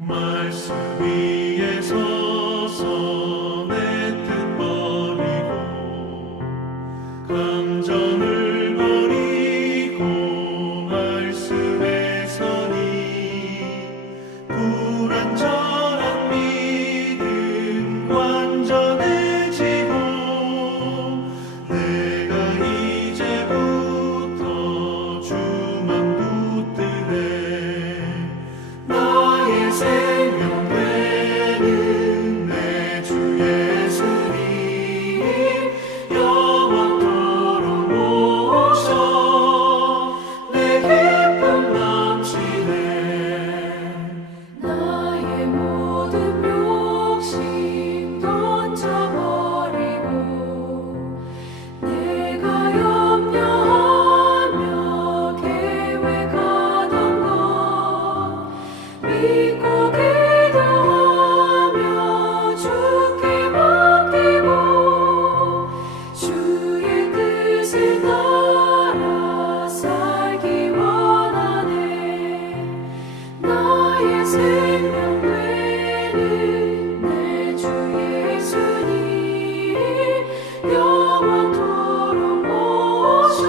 말씀 위에 서서 내 뜻 버리고 감정을 버리고 말씀에 서니 불완전한 믿음 완전해지고 내가 이제부터 주만 붙드네. 나의 생명 되는 내 주 예수님 영원토록 모셔 내 기쁨 넘치네. 나의 모든 욕심 던져버리고 내가 염려하며 계획하던 것 믿고 기도하며 주께 맡기고 주의 뜻을 따라 살기 원하네. 나의 생명 되는 내 주 예수님 영원토록 모셔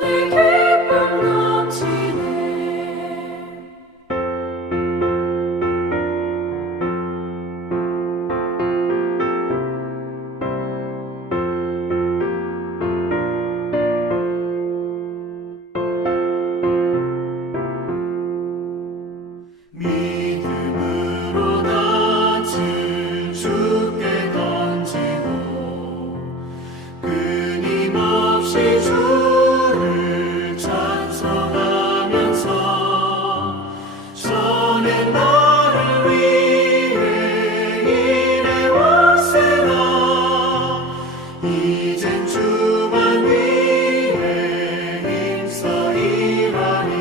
내 기쁨 넘치네. 믿음으로 낯을 주께 던지고 끊임없이 주를 찬송하면서 전에 나를 위해 일해왔으나 이젠 주만 위해 힘써 일하리.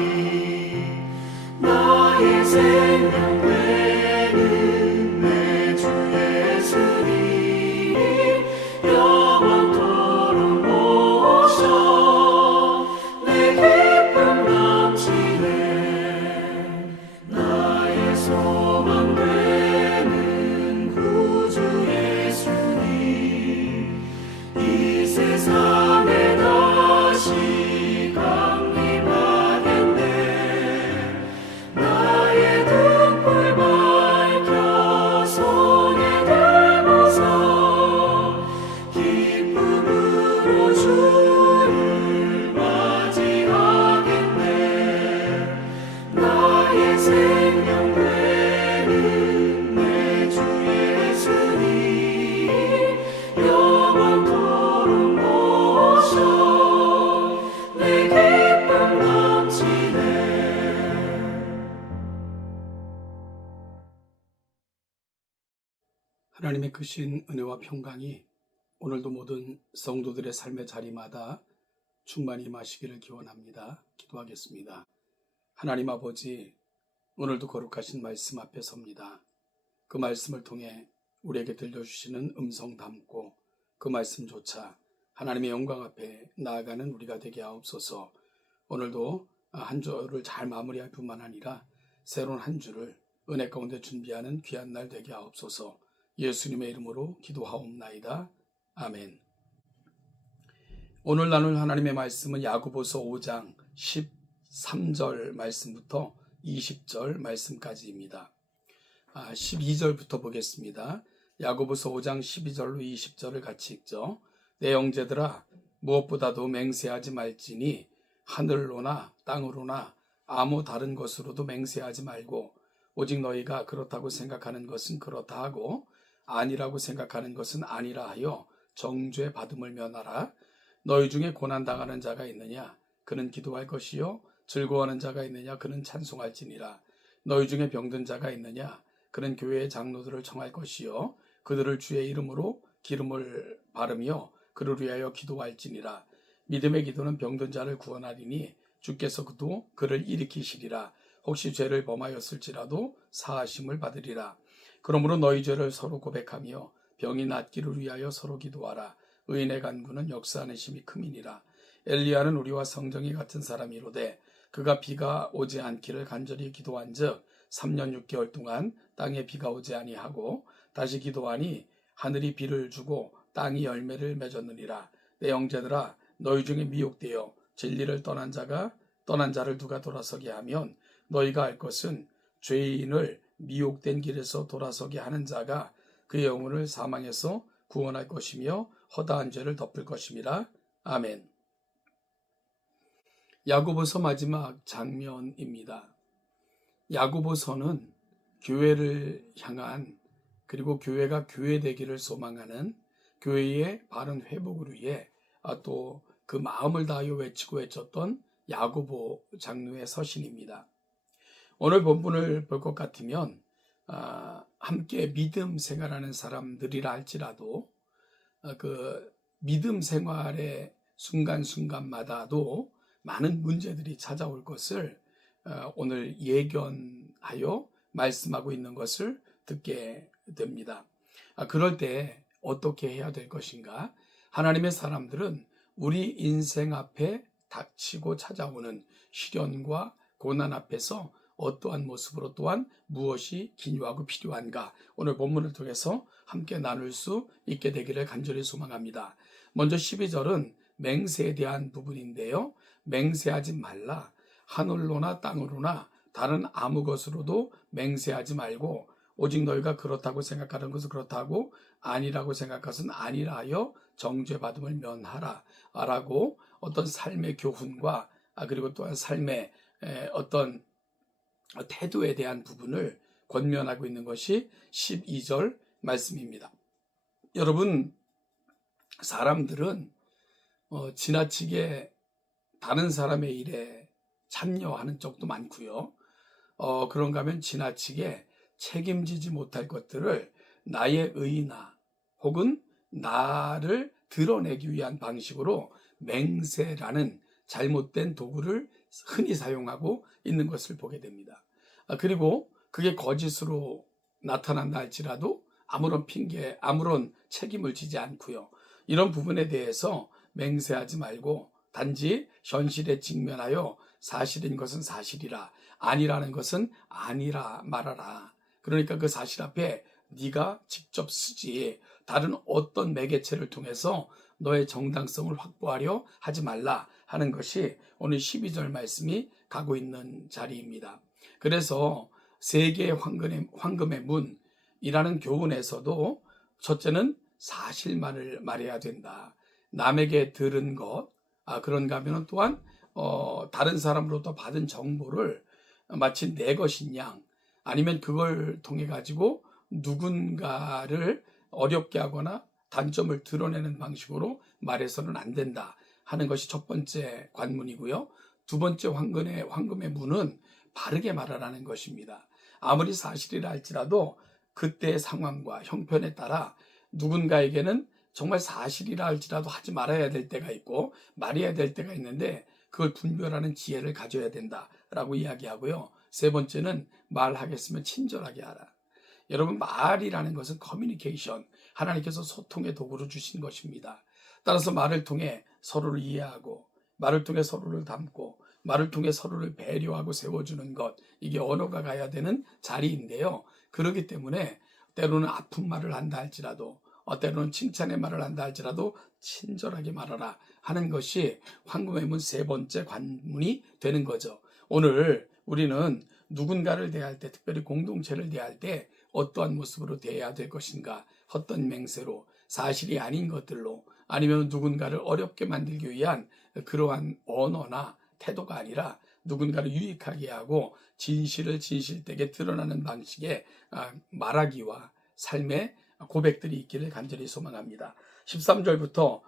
나의 생명 되는 내 주 예수님 영원토록 모셔 내 기쁨 넘치네. 나의 소망 되는 구주 예수님 이 세상에 다시 강림하겠네. 나의 등불 밝혀 손에 들고서 기쁨으로 주를 맞이하겠네. 나의 생명 되는 내 주 예수님 영원토록 모셔 내 기쁨 넘치네. 하나님의 크신 은혜와 평강이 오늘도 모든 성도들의 삶의 자리마다 충만히 임하시기를 기원합니다. 기도하겠습니다. 하나님 아버지, 오늘도 거룩하신 말씀 앞에 섭니다. 그 말씀을 통해 우리에게 들려주시는 음성 담고 그 말씀조차 하나님의 영광 앞에 나아가는 우리가 되게 하옵소서. 오늘도 한 주를 잘 마무리할 뿐만 아니라 새로운 한 주를 은혜 가운데 준비하는 귀한 날 되게 하옵소서. 예수님의 이름으로 기도하옵나이다. 아멘. 오늘 나눌 하나님의 말씀은 야고보서 5장 13절 말씀부터 20절 말씀까지입니다. 12절부터 보겠습니다. 야고보서 5장 12절로 20절을 같이 읽죠. 내 형제들아, 무엇보다도 맹세하지 말지니 하늘로나 땅으로나 아무 다른 것으로도 맹세하지 말고 오직 너희가 그렇다고 생각하는 것은 그렇다 하고 아니라고 생각하는 것은 아니라 하여 정죄 받음을 면하라. 너희 중에 고난당하는 자가 있느냐? 그는 기도할 것이요. 즐거워하는 자가 있느냐? 그는 찬송할지니라. 너희 중에 병든 자가 있느냐? 그는 교회의 장로들을 청할 것이요. 그들을 주의 이름으로 기름을 바르며 그를 위하여 기도할지니라. 믿음의 기도는 병든 자를 구원하리니 주께서 그를 일으키시리라. 혹시 죄를 범하였을지라도 사하심을 받으리라. 그러므로 너희 죄를 서로 고백하며 병이 낫기를 위하여 서로 기도하라. 의인의 간구는 역사하는 힘이 큼이니라. 엘리야는 우리와 성정이 같은 사람이로되 그가 비가 오지 않기를 간절히 기도한즉 3년 6개월 동안 땅에 비가 오지 아니하고 다시 기도하니 하늘이 비를 주고 땅이 열매를 맺었느니라. 내 형제들아, 너희 중에 미혹되어 진리를 떠난 자를 누가 돌아서게 하면 너희가 알 것은 죄인을 미혹된 길에서 돌아서게 하는 자가 그의 영혼을 사망에서 구원할 것이며 허다한 죄를 덮을 것임이라. 아멘. 야고보서 마지막 장면입니다. 야고보서는 교회를 향한, 그리고 교회가 교회되기를 소망하는 교회의 바른 회복을 위해 또 그 마음을 다하여 외치고 외쳤던 야고보 장로의 서신입니다. 오늘 본문을 볼 것 같으면 함께 믿음 생활하는 사람들이라 할지라도 그 믿음 생활의 순간순간마다도 많은 문제들이 찾아올 것을 오늘 예견하여 말씀하고 있는 것을 듣게 됩니다. 그럴 때 어떻게 해야 될 것인가? 하나님의 사람들은 우리 인생 앞에 닥치고 찾아오는 시련과 고난 앞에서 어떠한 모습으로 또한 무엇이 기요하고 필요한가? 오늘 본문을 통해서 함께 나눌 수 있게 되기를 간절히 소망합니다. 먼저 12절은 맹세에 대한 부분인데요. 맹세하지 말라. 하늘로나 땅으로나 다른 아무 것으로도 맹세하지 말고 오직 너희가 그렇다고 생각하는 것은 그렇다고 아니라고 생각하는 것은 아니라 하여 정죄받음을 면하라 라고 어떤 삶의 교훈과 그리고 또한 삶의 어떤 태도에 대한 부분을 권면하고 있는 것이 12절 말씀입니다. 여러분, 사람들은 지나치게 다른 사람의 일에 참여하는 적도 많고요. 그런가 하면 지나치게 책임지지 못할 것들을 나의 의나 혹은 나를 드러내기 위한 방식으로 맹세라는 잘못된 도구를 흔히 사용하고 있는 것을 보게 됩니다. 그리고 그게 거짓으로 나타난다 할지라도 아무런 핑계, 아무런 책임을 지지 않고요. 이런 부분에 대해서 맹세하지 말고 단지 현실에 직면하여 사실인 것은 사실이라, 아니라는 것은 아니라 말하라. 그러니까 그 사실 앞에 네가 직접 쓰지 다른 어떤 매개체를 통해서 너의 정당성을 확보하려 하지 말라 하는 것이 오늘 12절 말씀이 가고 있는 자리입니다. 그래서 세계의 황금의 문이라는 교훈에서도 첫째는 사실만을 말해야 된다. 남에게 들은 것, 그런가 하면 또한 다른 사람으로부터 받은 정보를 마치 내 것인 양, 아니면 그걸 통해 가지고 누군가를 어렵게 하거나 단점을 드러내는 방식으로 말해서는 안 된다 하는 것이 첫 번째 관문이고요. 두 번째 황금의 문은 바르게 말하라는 것입니다. 아무리 사실이라 할지라도 그때의 상황과 형편에 따라 누군가에게는 정말 사실이라 할지라도 하지 말아야 될 때가 있고 말해야 될 때가 있는데 그걸 분별하는 지혜를 가져야 된다라고 이야기하고요. 세 번째는 말하겠으면 친절하게 하라. 여러분, 말이라는 것은 커뮤니케이션, 하나님께서 소통의 도구로 주신 것입니다. 따라서 말을 통해 서로를 이해하고 말을 통해 서로를 담고 말을 통해 서로를 배려하고 세워주는 것, 이게 언어가 가야 되는 자리인데요. 그렇기 때문에 때로는 아픈 말을 한다 할지라도 때로는 칭찬의 말을 한다 할지라도 친절하게 말하라 하는 것이 황금의 문 세 번째 관문이 되는 거죠. 오늘 우리는 누군가를 대할 때, 특별히 공동체를 대할 때 어떠한 모습으로 대해야 될 것인가, 헛된 맹세로, 사실이 아닌 것들로, 아니면 누군가를 어렵게 만들기 위한 그러한 언어나 태도가 아니라 누군가를 유익하게 하고 진실을 진실되게 드러나는 방식의 말하기와 삶의 고백들이 있기를 간절히 소망합니다. 13절부터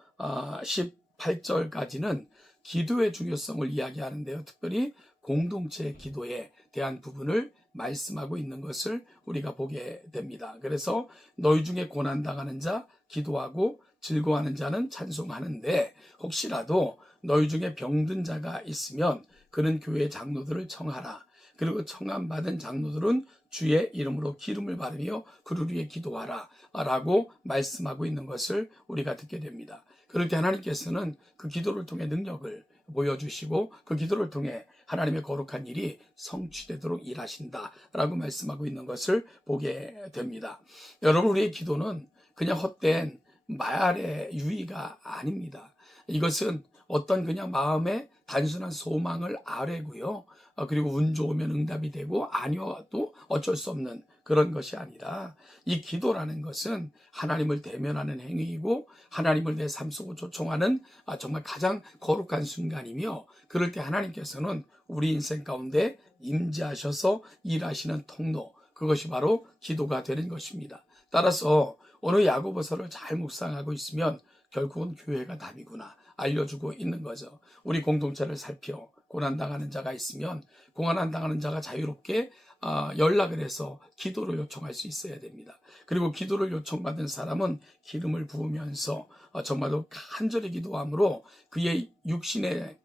18절까지는 기도의 중요성을 이야기하는데요. 특별히 공동체의 기도에 대한 부분을 말씀하고 있는 것을 우리가 보게 됩니다. 그래서 너희 중에 고난당하는 자 기도하고 즐거워하는 자는 찬송하는데 혹시라도 너희 중에 병든 자가 있으면 그는 교회 장로들을 청하라. 그리고 청함받은 장로들은 주의 이름으로 기름을 바르며 그를 위해 기도하라 라고 말씀하고 있는 것을 우리가 듣게 됩니다. 그럴 때 하나님께서는 그 기도를 통해 능력을 보여주시고 그 기도를 통해 하나님의 거룩한 일이 성취되도록 일하신다라고 말씀하고 있는 것을 보게 됩니다. 여러분, 우리의 기도는 그냥 헛된 말의 유의가 아닙니다. 이것은 어떤 그냥 마음의 단순한 소망을 아뢰고요. 그리고 운 좋으면 응답이 되고 아니어도 어쩔 수 없는 그런 것이 아니라 이 기도라는 것은 하나님을 대면하는 행위이고 하나님을 내 삶 속으로 초청하는 정말 가장 거룩한 순간이며 그럴 때 하나님께서는 우리 인생 가운데 임재하셔서 일하시는 통로, 그것이 바로 기도가 되는 것입니다. 따라서 오늘 야고보서를 잘 묵상하고 있으면 결국은 교회가 답이구나 알려주고 있는 거죠. 우리 공동체를 살펴 고난당하는 자가 있으면 고난당하는 자가 자유롭게 연락을 해서 기도를 요청할 수 있어야 됩니다. 그리고 기도를 요청받은 사람은 기름을 부으면서 정말로 간절히 기도함으로 그의 육신의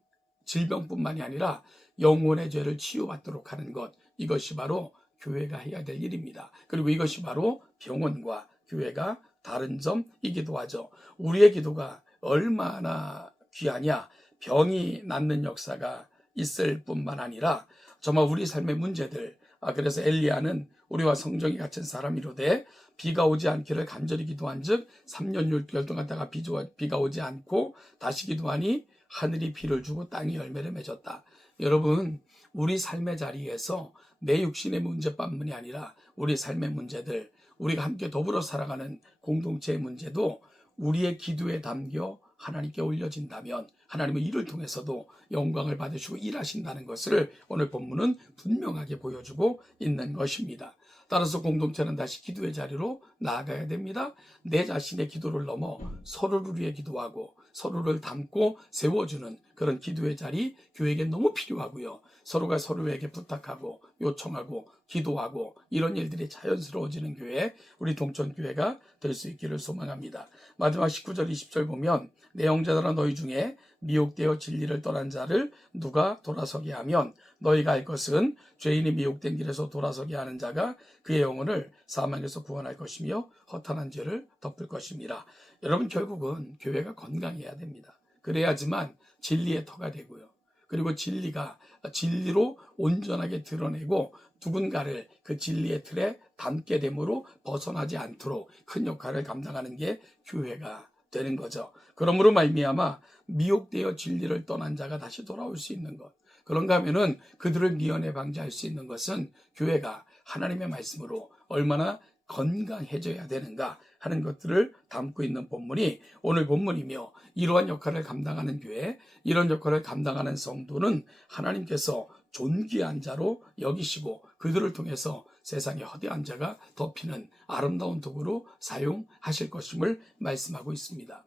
질병뿐만이 아니라 영혼의 죄를 치유받도록 하는 것, 이것이 바로 교회가 해야 될 일입니다. 그리고 이것이 바로 병원과 교회가 다른 점이기도 하죠. 우리의 기도가 얼마나 귀하냐, 병이 낫는 역사가 있을 뿐만 아니라 정말 우리 삶의 문제들, 그래서 엘리야는 우리와 성정이 같은 사람이로되 비가 오지 않기를 간절히 기도한 즉 3년 6개월 동안 다가 비가 오지 않고 다시 기도하니 하늘이 비를 주고 땅이 열매를 맺었다. 여러분, 우리 삶의 자리에서 내 육신의 문제뿐만이 아니라 우리 삶의 문제들, 우리가 함께 더불어 살아가는 공동체의 문제도 우리의 기도에 담겨 하나님께 올려진다면 하나님은 이를 통해서도 영광을 받으시고 일하신다는 것을 오늘 본문은 분명하게 보여주고 있는 것입니다. 따라서 공동체는 다시 기도의 자리로 나아가야 됩니다. 내 자신의 기도를 넘어 서로를 위해 기도하고 서로를 담고 세워주는 그런 기도의 자리, 교회에게 너무 필요하고요. 서로가 서로에게 부탁하고 요청하고 기도하고 이런 일들이 자연스러워지는 교회, 우리 동천교회가 될 수 있기를 소망합니다. 마지막 19절 20절 보면 내 형제들아 너희 중에 미혹되어 진리를 떠난 자를 누가 돌아서게 하면 너희가 할 것은 죄인이 미혹된 길에서 돌아서게 하는 자가 그의 영혼을 사망에서 구원할 것이며 허탄한 죄를 덮을 것입니다. 여러분, 결국은 교회가 건강해야 됩니다. 그래야지만 진리의 터가 되고요. 그리고 진리가 진리로 온전하게 드러내고 누군가를 그 진리의 틀에 담게 됨으로 벗어나지 않도록 큰 역할을 감당하는 게 교회가 되는 거죠. 그러므로 말미암아 미혹되어 진리를 떠난 자가 다시 돌아올 수 있는 것, 그런가 하면은 그들을 미연에 방지할 수 있는 것은 교회가 하나님의 말씀으로 얼마나 건강해져야 되는가 하는 것들을 담고 있는 본문이 오늘 본문이며, 이러한 역할을 감당하는 교회, 이런 역할을 감당하는 성도는 하나님께서 존귀한 자로 여기시고 그들을 통해서 세상의 허대한 자가 덮이는 아름다운 도구로 사용하실 것임을 말씀하고 있습니다.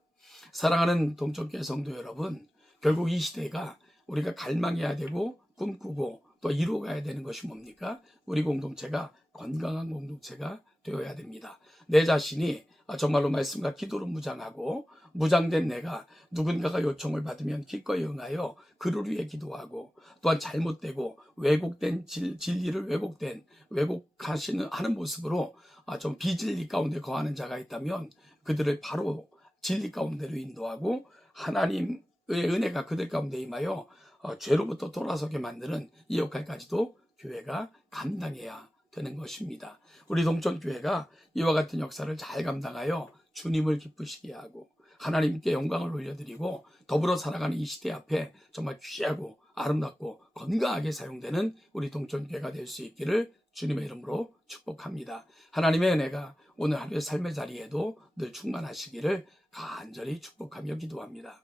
사랑하는 동천교회 성도 여러분, 결국 이 시대가 우리가 갈망해야 되고 꿈꾸고 또 이루어가야 되는 것이 뭡니까? 우리 공동체가 건강한 공동체가 되어야 됩니다. 내 자신이 정말로 말씀과 기도로 무장하고 무장된 내가 누군가가 요청을 받으면 기꺼이 응하여 그를 위해 기도하고, 또한 잘못되고 왜곡된 진리를 왜곡하는 모습으로 좀 비진리 가운데 거하는 자가 있다면 그들을 바로 진리 가운데로 인도하고 하나님의 은혜가 그들 가운데 임하여 죄로부터 돌아서게 만드는 이 역할까지도 교회가 감당해야 되는 것입니다. 우리 동천교회가 이와 같은 역사를 잘 감당하여 주님을 기쁘시게 하고 하나님께 영광을 올려드리고 더불어 살아가는 이 시대 앞에 정말 귀하고 아름답고 건강하게 사용되는 우리 동천교회가 될 수 있기를 주님의 이름으로 축복합니다. 하나님의 은혜가 오늘 하루의 삶의 자리에도 늘 충만하시기를 간절히 축복하며 기도합니다.